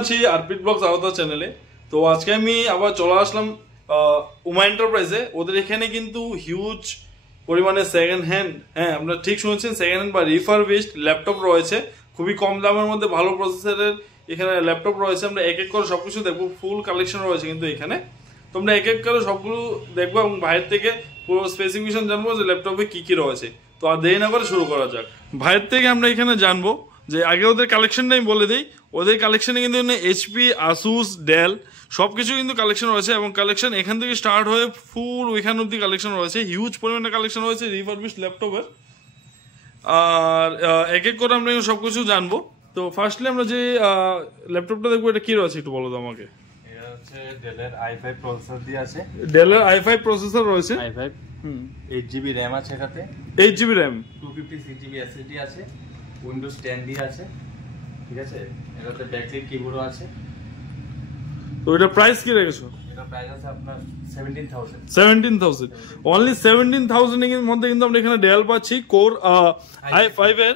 আছি আরপিট ব্লগস আওতা চ্যানেলে। তো আজকে আমি আবার চলে আসলাম উমা এন্টারপ্রাইজে। ওদের এখানে কিন্তু হিউজ পরিমাণে সেকেন্ড হ্যান্ড, হ্যাঁ আপনারা ঠিক শুনেছেন, সেকেন্ড হ্যান্ড বা রিফারবিশড ল্যাপটপ রয়েছে খুবই কম দামের মধ্যে, ভালো প্রসেসরের এখানে ল্যাপটপ রয়েছে। আমরা এক এক করে সবকিছু দেখবো, ফুল কালেকশন রয়েছে কিন্তু এখানে। তোমরা এক এক করে সবগুলো দেখবো এবং বাইরের থেকে পুরো স্পেসিফিকেশন জানবো যে ল্যাপটপে কি কি রয়েছে। তো আর দেরি না করে শুরু করা যাক। বাইরের থেকে আমরা এখানে জানবো যে আগে ওদের কালেকশনটা আমি বলে দিই। ওদের কালেকশনে কিন্তু এইচপি, আসুস, ডেল সবকিছু কিন্তু কালেকশন রয়েছে এবং কালেকশন এখান থেকে স্টার্ট হয়ে ফুল ওইখান অব্দি কালেকশন রয়েছে। হিউজ পরিমাণে কালেকশন রয়েছে রিফারবিশড ল্যাপটপের। আর এক এক করে আমরা সবকিছু জানবো। তো ফার্স্টলি আমরা যে ল্যাপটপটা দেখবো, এটা কি রয়েছে একটু বলো তো আমাকে। এটা হচ্ছে ডেলের i5 প্রসেসর দিয়ে আছে। ডেলের i5 প্রসেসর রয়েছে, i5 8GB RAM আছে, এটাতে 8GB RAM, 256GB SSD আছে, উইন্ডোজ 10 দিয়ে আছে, ঠিক আছে। এটাতে ব্যাকলাইট কিবোর্ডও আছে। তো এটা প্রাইস কি রেখেছো? এটা প্রাইস আছে আপনার 17,000 অনলি 17,000 এর মধ্যে কিন্তু আমরা এখানে ডেল পাচ্ছি। কোর i5 এর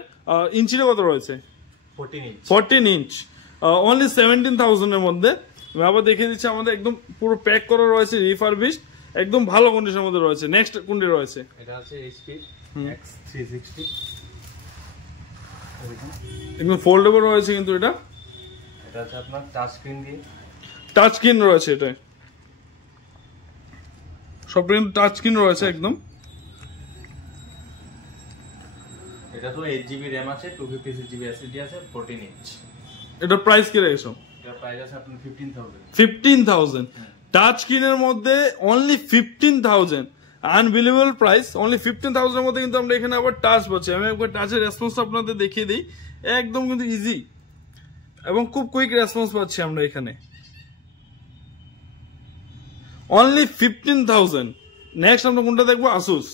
ইঞ্চিতে কত রয়েছে? 14 ইঞ্চ, অনলি 17,000 এর মধ্যে। আমি আবার দেখিয়ে দিচ্ছি, আমাদের একদম পুরো প্যাক করা রয়েছে, রিফারবিশড, একদম ভালো কন্ডিশনের মধ্যে রয়েছে। নেক্সট কোনটি রয়েছে? এটা আছে HP X360, একদম ফোল্ডেবল রয়েছে কিন্তু এটা আছে আপনার টাচ স্ক্রিন দিয়ে, টাচ স্ক্রিন রয়েছে। এটা সব কিন্তু টাচ স্ক্রিন রয়েছে একদম। এটা তো 8GB RAM আছে, 256GB SSD আছে, 14 ইঞ্চ। এটা প্রাইস কি রেখেছো? এটা প্রাইস আছে আপনার 15,000 টাচ স্ক্রিনের মধ্যে অনলি 15,000। Unbelievable price. অনলি 15,000 এর মধ্যে কিন্তু আমরা এখানে আবার টাচ পাচ্ছি। আমি একবার টাচের রেসপন্স আপনাদের দেখিয়ে দিই, একদম কিন্তু ইজি এবং খুব কুইক রেসপন্স পাচ্ছি আমরা এখানে। অনলি 15,000। নেক্সট আমরা কোনটা দেখবো? আসুস।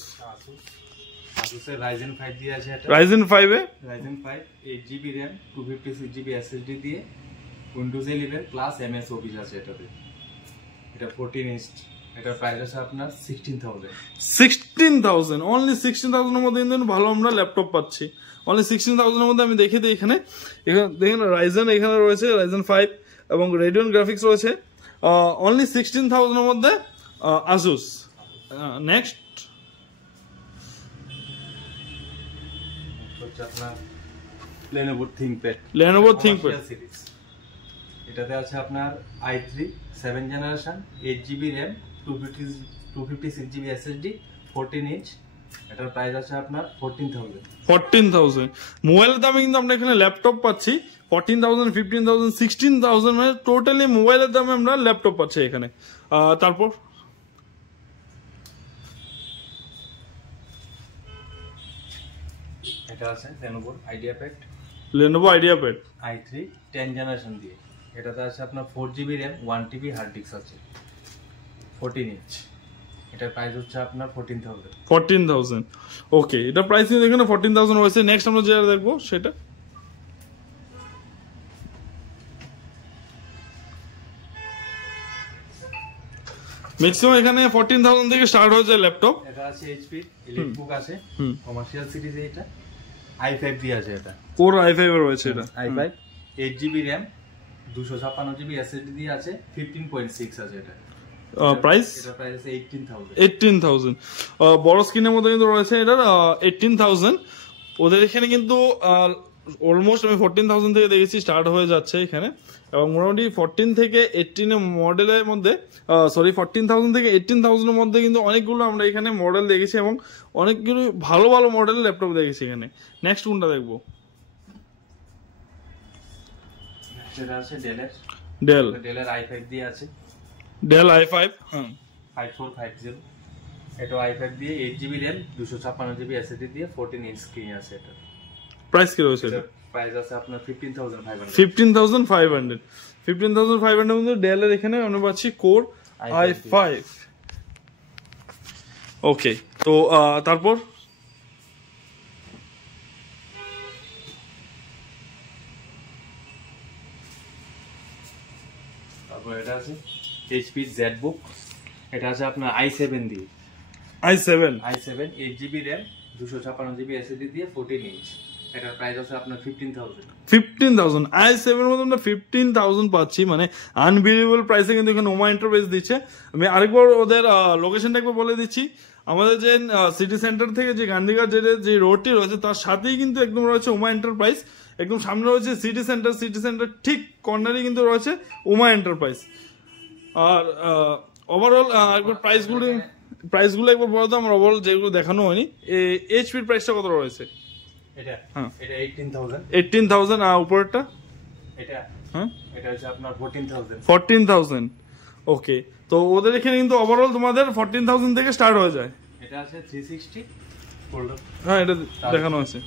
আসুসের Ryzen 5 দিয়ে আছে। এটা Ryzen 5 এ Ryzen 5 8GB RAM 256GB SSD দিয়ে উইন্ডোজ 11 প্লাস MS অফিস আছে এটাতে। এটা 14 ইঞ্চ। এটা প্রাইস আছে আপনার 16,000। অনলি 16,000 এর মধ্যে কিন্তু ভালো আমরা ল্যাপটপ পাচ্ছি। অনলি 16,000 এর মধ্যে আমি দেখিয়ে দিই। এখানে দেখেন Ryzen এখানে রয়েছে, Ryzen 5 এবং Radeon গ্রাফিক্স রয়েছে। অনলি 16,000 এর মধ্যে আসুস। নেক্সট হচ্ছে আপনার Lenovo ThinkPad সিরিজ। এটাতে আছে আপনার i3 7 generation, 8GB RAM, 256GB SSD, 14 inch. এটার প্রাইস আছে আপনার 14,000। মোবাইলের দামে কিন্তু আমরা এখানে ল্যাপটপ পাচ্ছি 14,000, 15,000, 16,000, মানে টোটালি মোবাইলের দামে আমরা ল্যাপটপ পাচ্ছি এখানে। তারপর এটা আছে Lenovo IdeaPad i3 10 জেনারেশন দিয়ে। এটাতে আছে আপনার 4GB RAM, 1TB hard disk আছে, 14 ইঞ্চ। এটার প্রাইস হচ্ছে আপনার 14,000। ওকে, এটা প্রাইস কিন্তু এখানে 14,000 হয়েছে। নেক্সট আমরা যেটা দেখবো সেটা ম্যাক্সিমাম এখানে 14,000 থেকে স্টার্ট হয়ে যায় ল্যাপটপ। এটা আছে HP EliteBook আছে, কমার্শিয়াল সিরিজে। এটা i5 দিয়ে আছে। এটা কোর i5 এর রয়েছে। এটা i5 8GB RAM 256GB SSD দিয়ে আছে, 15.6 আছে। এটা প্রাইস? এটা প্রাইস আছে 18,000। বড় স্ক্রিনের মধ্যে কিন্তু রয়েছে এটার 18,000। ওদের এখানে কিন্তু অলমোস্ট আমি 14,000 থেকে দেখেছি স্টার্ট হয়ে যাচ্ছে এখানে, এবং মোটামুটি 14 থেকে 18 মডেলের মধ্যে 14,000 থেকে 18,000 এর মধ্যে কিন্তু অনেকগুলো আমরা এখানে মডেল দেখেছি এবং অনেকগুলো ভালো ভালো মডেলের ল্যাপটপ দেখেছি এখানে। নেক্সট কোনটা দেখবো? এটা আছে ডেলের i5 দিয়ে আছে। Del i5 5450। এটা i5 দিয়ে 8GB RAM 256GB SSD দিয়ে 14 ইঞ্চ স্ক্রিন আছে। এটা প্রাইস কি রয়েছে? এটা প্রাইস আছে আপনার 15,500। 15,500 মধ্যে ডেলের এখানে আমরা পাচ্ছি কোর i5। ওকে, তো তারপর এটা আছে HP ZBook। এটা আছে আপনার i7 দিয়ে। i7 8GB RAM 256GB SSD দিয়ে 14 ইঞ্চ। এটার প্রাইস আছে আপনার 15,000 i7 এর মধ্যে আমরা 15,000 পাচ্ছি, মানে আনবিলিভেবল প্রাইসে কিন্তু এখানে ওমা এন্টারপ্রাইজ দিচ্ছে। আমি আরেকবার ওদের লোকেশনটা একবার বলে দিচ্ছি। আমাদের যে সিটি সেন্টার থেকে যে গান্ধীঘাট যে রোডটি রয়েছে তার সাথেই কিন্তু একদম রয়েছে ওমা এন্টারপ্রাইজ, একদম সামনে রয়েছে সিটি সেন্টার ঠিক কর্নারই কিন্তু রয়েছে ওমা এন্টারপ্রাইজ। আর ওভারঅল একবার প্রাইসগুলো একবার বলতো আমরা ওভারঅল যেগুলো দেখানো হয়নি। এইচপির প্রাইসটা কত রয়েছে? এটা 18,000 আর উপরেরটা এটা হচ্ছে আপনার 14,000। ওকে, তো ওদের এখানে কিন্তু ওভারঅল তোমাদের 14,000 থেকে স্টার্ট হয়ে যায়। এটা আছে 360 ফোল্ডার, হ্যাঁ এটা দেখানো আছে।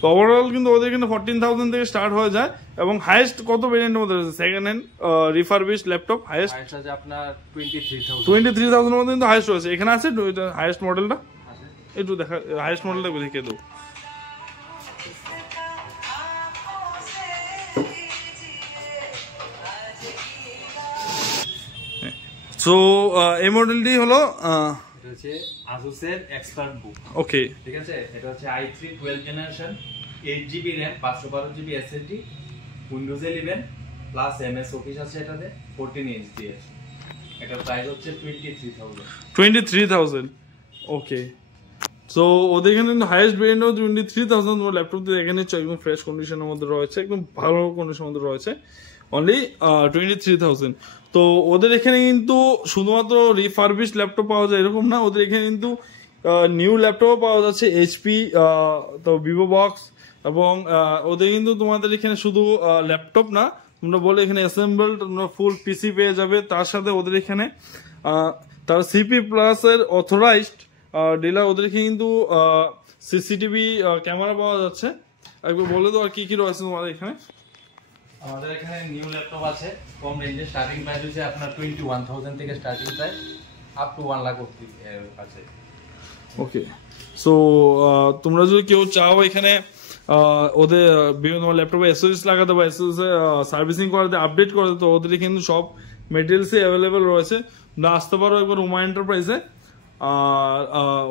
তো ওভারঅল কিন্তু ওদের এখানে 14,000 থেকে স্টার্ট হয়ে যায়। এবং হাইয়েস্ট কত ভেরিয়েন্টের মধ্যে রয়েছে second hand refurbished laptop? Highest আছে আপনার 23,000 এর মধ্যে কিন্তু হাইয়েস্ট রয়েছে। এখানে আছে হাইয়েস্ট মডেলটা, একটু দেখা হাইয়েস্ট মডেলটা দেখে দাও। সো এই মডেলটি হলো এটা হচ্ছে Asus এর এক্সপার্ট বুক। ওকে, ঠিক আছে, এটা হচ্ছে i3 12 generation, 8GB RAM, 512GB SSD, Windows 11 plus MS office আছে এটাতে, 14 ইঞ্চ দিয়ে। এটার প্রাইস হচ্ছে 23,000। ওকে, সো ওদের এখানে কিন্তু হাইয়েস্ট ভেরিয়েন্ট 23,000 তোমার ল্যাপটপ দিয়ে দেখে নিচ্ছ, একদম ফ্রেশ কন্ডিশনের মধ্যে রয়েছে, একদম ভালো কন্ডিশনের মধ্যে রয়েছে, অনলি 23,000। তো ওদের এখানে কিন্তু শুধুমাত্র রিফারবিশড ল্যাপটপ পাওয়া যায় এরকম না, ওদের এখানে কিন্তু নিউ ল্যাপটপও পাওয়া যাচ্ছে, এইচপি, তো ভিভো বক্স, এবং ওদের কিন্তু তোমাদের এখানে শুধু ল্যাপটপ না, তোমরা বলে এখানে অ্যাসেম্বলড তোমরা ফুল পিসি পেয়ে যাবে। তার সাথে ওদের এখানে তার সিপি প্লাস এর অথরাইজড ডিলার, ওদের এখানে কিন্তু সিসিটিভি ক্যামেরা পাওয়া যাচ্ছে। একবার বলে দাও আর কি কি রয়েছে তোমাদের এখানে। আমাদের এখানে নিউ ল্যাপটপ আছে, কম রেঞ্জে স্টার্টিং প্রাইস হচ্ছে আপনার 21,000 থেকে starting price up to 1 lakh অবধি আছে। ওকে, সো তোমরা যদি কেউ চাও এখানে ওদের বিভিন্ন ল্যাপটপে এসওএস লাগাতে বা এসওএস সার্ভিসিং করাতে, আপডেট করতে, তো ওদের কিন্তু সব মেটেরিয়ালসই অ্যাভেলেবেল রয়েছে। তোমরা আসতে পারো একবার ওমা এন্টারপ্রাইজে। আর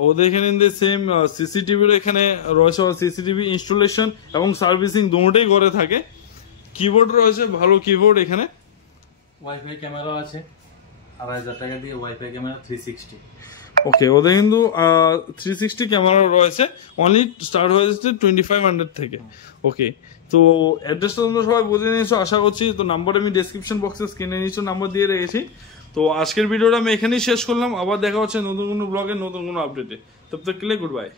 ওদের এখানে সেম সিসিটিভির এখানে রয়েছে, সিসিটিভি ইনস্টলেশন এবং সার্ভিসিং দুটোই করে থাকে। কিবোর্ড রয়েছে, ভালো কিবোর্ড এখানে। ওয়াইফাই ক্যামেরা আছে, 2,500 টাকা দিয়ে ওয়াইফাই ক্যামেরা 360। ওকে, ওদের কিন্তু 360 ক্যামেরা রয়েছে, অনলি স্টার্ট হয়ে যাচ্ছে 2500 থেকে। ওকে, তো অ্যাড্রেসটা তোমরা সবাই বুঝে নিয়েছো আশা করছি। তো নাম্বার আমি ডেসক্রিপশন বক্সে স্ক্রিনে নিচে নাম্বার দিয়ে রেখেছি। তো আজকের ভিডিওটা আমি এখানেই শেষ করলাম, আবার দেখা হচ্ছে নতুন কোনো ব্লগে নতুন কোনো আপডেটে। তব তক কে লিয়ে গুড বাই।